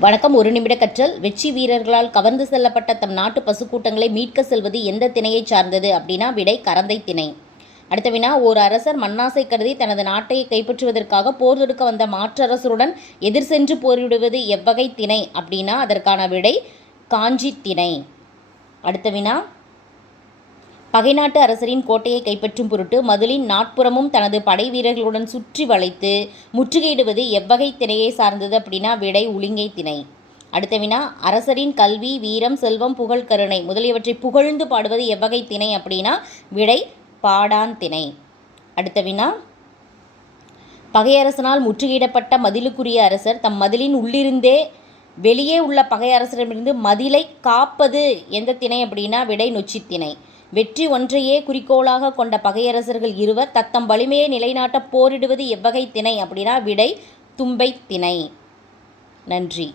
வணக்கம். ஒரு நிமிட கற்றல். வெற்றி வீரர்களால் கவர்ந்து செல்லப்பட்ட தம் நாட்டு பசுக்கூட்டங்களை மீட்க செல்வது எந்த திணையை சார்ந்தது அப்படின்னா விடை கரந்தை திணை. அடுத்த வினா, ஓர் அரசர் மண்ணாசை கருதி தனது நாட்டை கைப்பற்றுவதற்காக போர் தொடுக்க வந்த மாற்றரசருடன் எதிர் சென்று போரிடுவது எவ்வகை திணை அப்படின்னா அதற்கான விடை காஞ்சி திணை. அடுத்த வினா, பகை நாட்டு அரசரின் கோட்டையை கைப்பற்றும் பொருட்டு மதுளின் நாட்புறமும் தனது படை வீரர்களுடன் சுற்றி வளைத்து முற்றுகையிடுவது எவ்வகை திணையை சார்ந்தது அப்படின்னா விடை உளிங்கை திணை. அடுத்த வினா, அரசரின் கல்வி, வீரம், செல்வம், புகழ், கருணை முதலியவற்றை புகழ்ந்து பாடுவது எவ்வகை திணை அப்படின்னா விடை பாடான் திணை. அடுத்த வினா, பகையரசனால் முற்றுகையிடப்பட்ட மதிலுக்குரிய அரசர் தம் மதிலின் உள்ளிருந்தே வெளியே உள்ள பகை அரசரிடமிருந்து மதிலை காப்பது எந்த திணை அப்படின்னா விடை நொச்சி திணை. வெற்றி ஒன்றையே குறிக்கோளாக கொண்ட பகையரசர்கள் இருவர் தத்தம் வலிமையை நிலைநாட்ட போரிடுவது எவ்வகை திணை அப்படின்னா விடை தும்பை திணை. நன்றி.